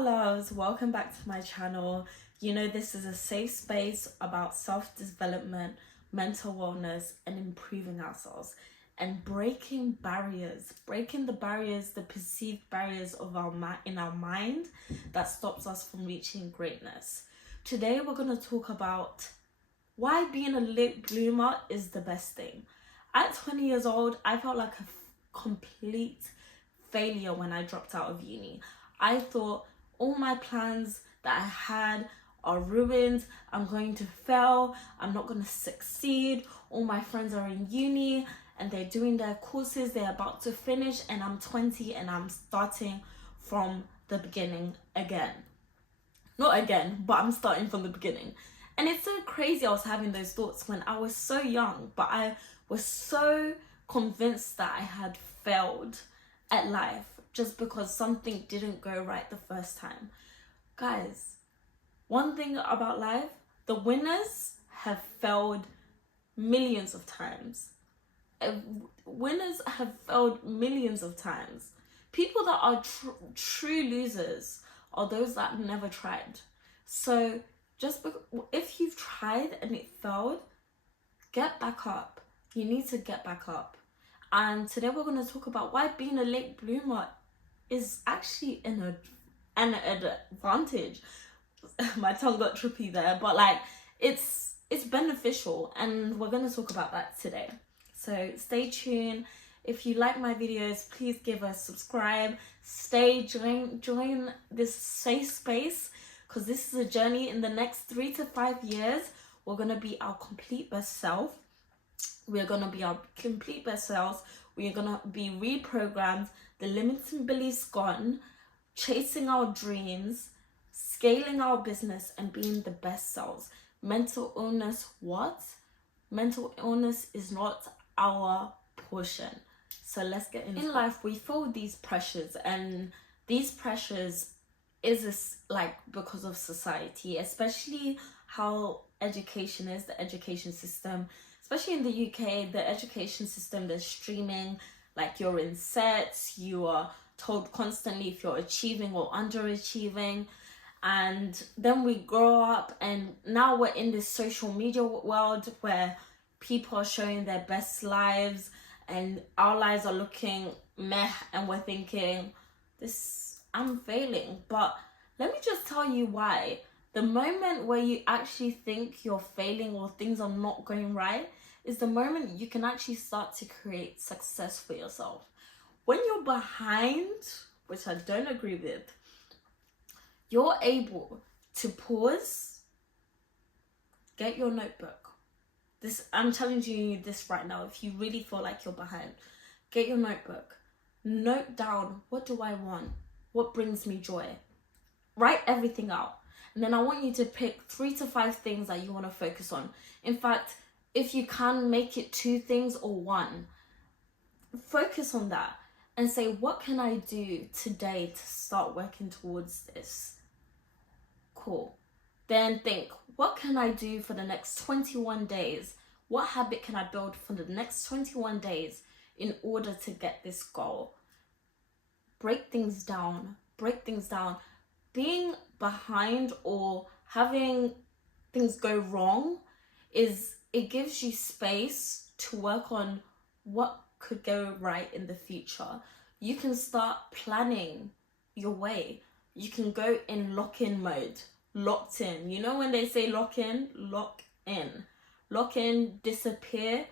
my loves, welcome back to my channel. You know, this is a safe space about self-development, mental wellness, and improving ourselves and breaking the barriers, the perceived barriers of in our mind that stops us from reaching greatness. Today we're going to talk about why being a late bloomer is the best thing. At 20 years old, I felt like a complete failure when I dropped out of uni. I thought all my plans that I had are ruined. I'm going to fail. I'm not going to succeed. All my friends are in uni and they're doing their courses. They're about to finish and I'm 20 and I'm starting from the beginning again. Not again, but I'm starting from the beginning. And it's so crazy I was having those thoughts when I was so young, but I was so convinced that I had failed at life just because something didn't go right the first time. Guys, one thing about life, the winners have failed millions of times. Winners have failed millions of times. People that are true losers are those that never tried. So if you've tried and it failed, get back up. You need to get back up. And today we're going to talk about why being a late bloomer is actually an advantage. My tongue got trippy there, but like it's beneficial, and we're going to talk about that today. So stay tuned. If you like my videos, please give us subscribe. Join this safe space, because this is a journey. In the next 3 to 5 years, we're going to be our complete best self. We're going to be our complete best selves. We're going to be reprogrammed, the limiting beliefs gone, chasing our dreams, scaling our business, and being the best selves. Mental illness, what? Mental illness is not our portion. So let's get into it. In life, we feel these pressures, and these pressures is like because of society, especially how education is, the education system. Especially in the UK, the education system, there's streaming, like you're in sets, you are told constantly if you're achieving or underachieving. And then we grow up, and now we're in this social media world where people are showing their best lives and our lives are looking meh, and we're thinking, I'm failing. But let me just tell you why. The moment where you actually think you're failing or things are not going right is the moment you can actually start to create success for yourself. When you're behind, which I don't agree with, you're able to pause, get your notebook. I'm challenging you this right now. If you really feel like you're behind, get your notebook. Note down, what do I want? What brings me joy? Write everything out. And then I want you to pick 3 to 5 things that you want to focus on. In fact, if you can make it 2 things or 1, focus on that and say, what can I do today to start working towards this? Cool. Then think, what can I do for the next 21 days? What habit can I build for the next 21 days in order to get this goal? Break things down. Being behind or having things go wrong it gives you space to work on what could go right in the future. You can start planning your way. You can go in lock-in mode. Locked in. You know when they say lock in? Lock in. Lock in, disappear,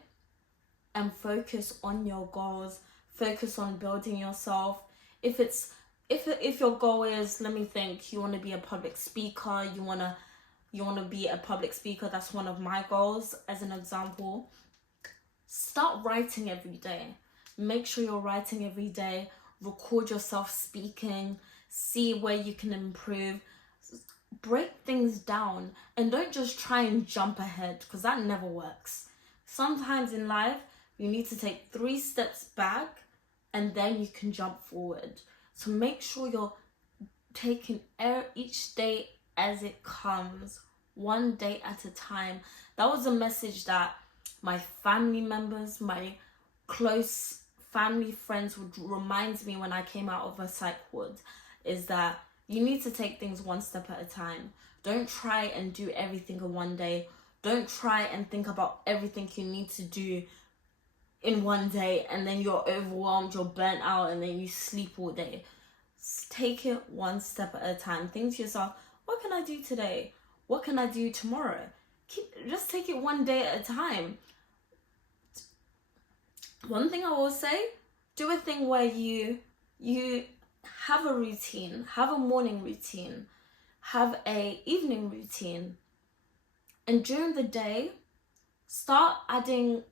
and focus on your goals. Focus on building yourself. If your goal is, let me think, you want to be a public speaker, you want to be a public speaker, that's one of my goals as an example. Start writing every day. Make sure you're writing every day. Record yourself speaking. See where you can improve. Break things down, and don't just try and jump ahead, because that never works. Sometimes in life, you need to take 3 steps back and then you can jump forward. So make sure you're taking each day as it comes, one day at a time. That was a message that my family members, my close family friends would remind me when I came out of a psych ward, is that You need to take things one step at a time. Don't try and do everything in one day. Don't try and think about everything you need to do in one day and then you're overwhelmed, you're burnt out, and then you sleep all day. Take it one step at a time. Think to yourself, what can I do today? What can I do tomorrow? Just take it one day at a time. One thing I will say, do a thing where you have a routine, have a morning routine, have a evening routine, and during the day, start adding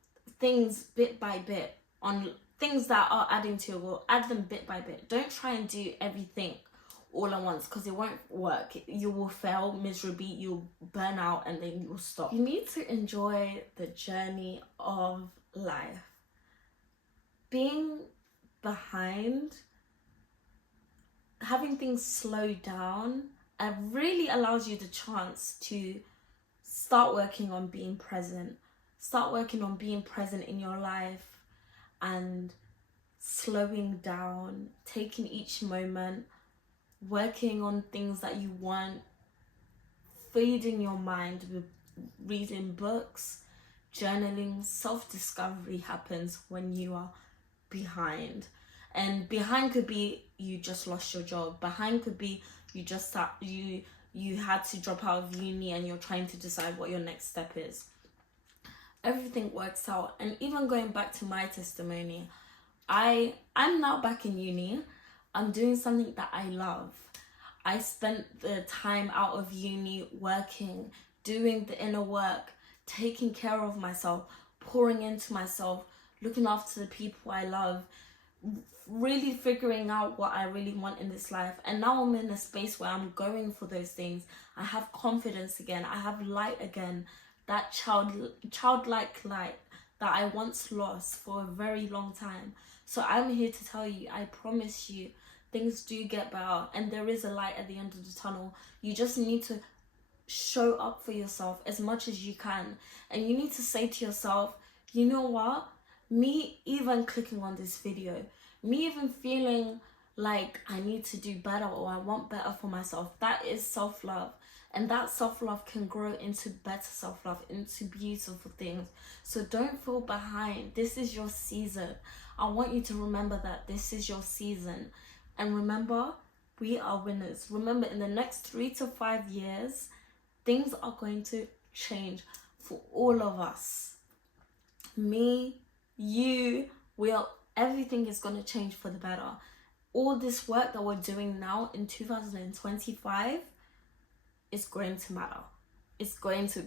things bit by bit on things that are adding to your goal. Add them bit by bit. Don't try and do everything all at once, because it won't work. You will fail miserably, you'll burn out, and then you will stop. You need to enjoy the journey of life. Being behind, having things slow down, really allows you the chance to start working on being present. Start working on being present in your life and slowing down, taking each moment, working on things that you want, feeding your mind with reading books, journaling. Self-discovery happens when you are behind. And behind could be you just lost your job. Behind could be you had to drop out of uni and you're trying to decide what your next step is. Everything works out. And even going back to my testimony, I'm now back in uni. I'm doing something that I love. I spent the time out of uni working, doing the inner work, taking care of myself, pouring into myself, looking after the people I love, really figuring out what I really want in this life. And now I'm in a space where I'm going for those things. I have confidence again. I have light again. That childlike light that I once lost for a very long time. So I'm here to tell you, I promise you, things do get better and there is a light at the end of the tunnel. You just need to show up for yourself as much as you can. And you need to say to yourself, you know what? Me even clicking on this video, me even feeling like I need to do better or I want better for myself, that is self-love. And that self-love can grow into better self-love, into beautiful things. So don't feel behind. This is your season. I want you to remember that this is your season. And remember, we are winners. Remember, in the next 3 to 5 years, things are going to change for all of us. Me, you, everything is going to change for the better. All this work that we're doing now in 2025 is going to matter. It's going to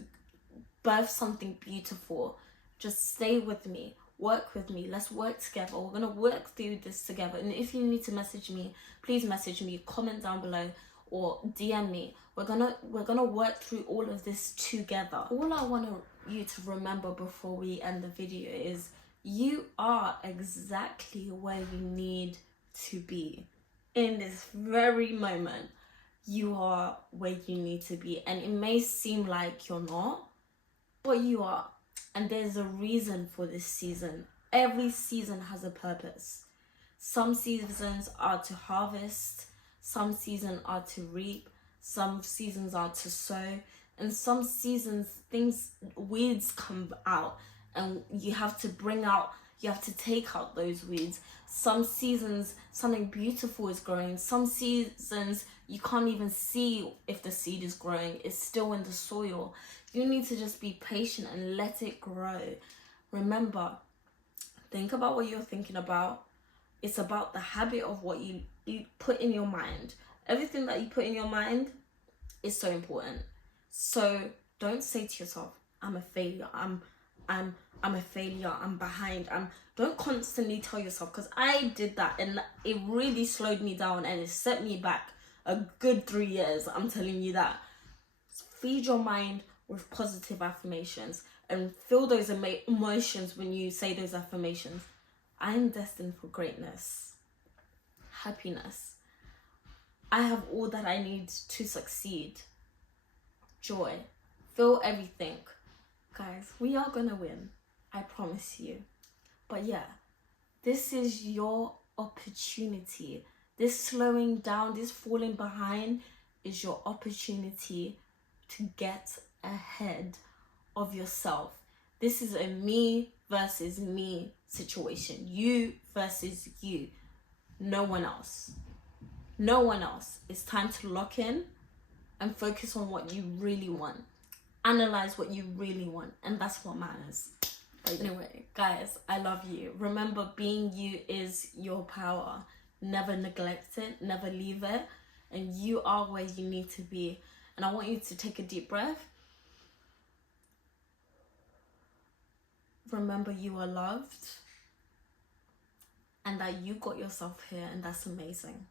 birth something beautiful. Just stay with me. Work with me. Let's work together. We're going to work through this together. And if you need to message me, please message me, comment down below or DM me. We're gonna work through all of this together. All I want you to remember before we end the video is you are exactly where you need to be. In this very moment, you are where you need to be. And it may seem like you're not, but you are. And there's a reason for this season. Every season has a purpose. Some seasons are to harvest, some seasons are to reap, some seasons are to sow, and some seasons weeds come out and you have to take out those weeds. Some seasons something beautiful is growing. Some seasons you can't even see if the seed is growing. It's still in the soil. You need to just be patient and let it grow. Remember, think about what you're thinking about. It's about the habit of what you put in your mind. Everything that you put in your mind is so important. So don't say to yourself, I'm a failure, I'm a failure, I'm behind. Don't constantly tell yourself, because I did that and it really slowed me down and it set me back a good 3 years. I'm telling you that. Feed your mind with positive affirmations and feel those emotions when you say those affirmations. I am destined for greatness, happiness. I have all that I need to succeed. Joy. Feel everything. Guys, we are gonna win. I promise you. But yeah, this is your opportunity. This slowing down, this falling behind is your opportunity to get ahead of yourself. This is a me versus me situation. You versus you. No one else. No one else. It's time to lock in and focus on what you really want. Analyze what you really want, and that's what matters. Anyway, guys, I love you. Remember, being you is your power. Never neglect it, never leave it, and you are where you need to be. And I want you to take a deep breath. Remember, you are loved and that you got yourself here, and that's amazing.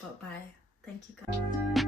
But bye. Thank you, guys.